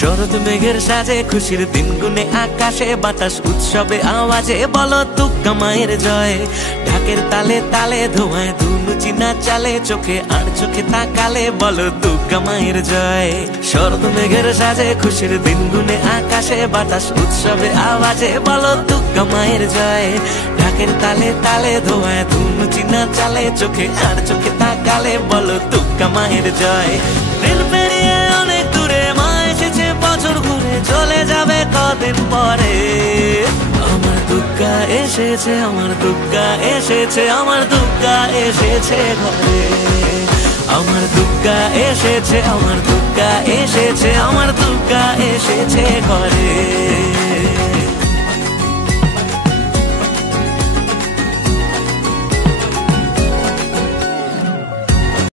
শরৎ মেঘের সাজে খুশির দিন গুনে আকাশে বাতাস উৎসবে আওয়াজে বলো দুর্গা মায়ের জয়। ঢাকের তালে তালে ধোঁয়ায় ধুনু চিনা চালে চোখে আর চোখে তাকালে বলো দুর্গা মায়ের জয়। শরৎ মেঘের সাজে খুশির দিন গুনে আকাশে বাতাস উৎসবে আওয়াজে বলো দুর্গা মায়ের জয়। ঢাকের তালে তালে ধোঁয়ায় ধুনু চিনা চালে চোখে আর চোখে তাকালে বলো দুর্গা মায়ের জয়। দিন পেরিয়ে অনেক দূরে মা এসেছে বছর ঘুরে চলে যাবে কদিন পরে। আমার দুর্গা এসেছে, আমার দুর্গা এসেছে, আমার দুর্গা এসেছে ঘরে। আমার দুর্গা এসেছে, আমার দুর্গা এসেছে, আমার দুর্গা এসেছে ঘরে।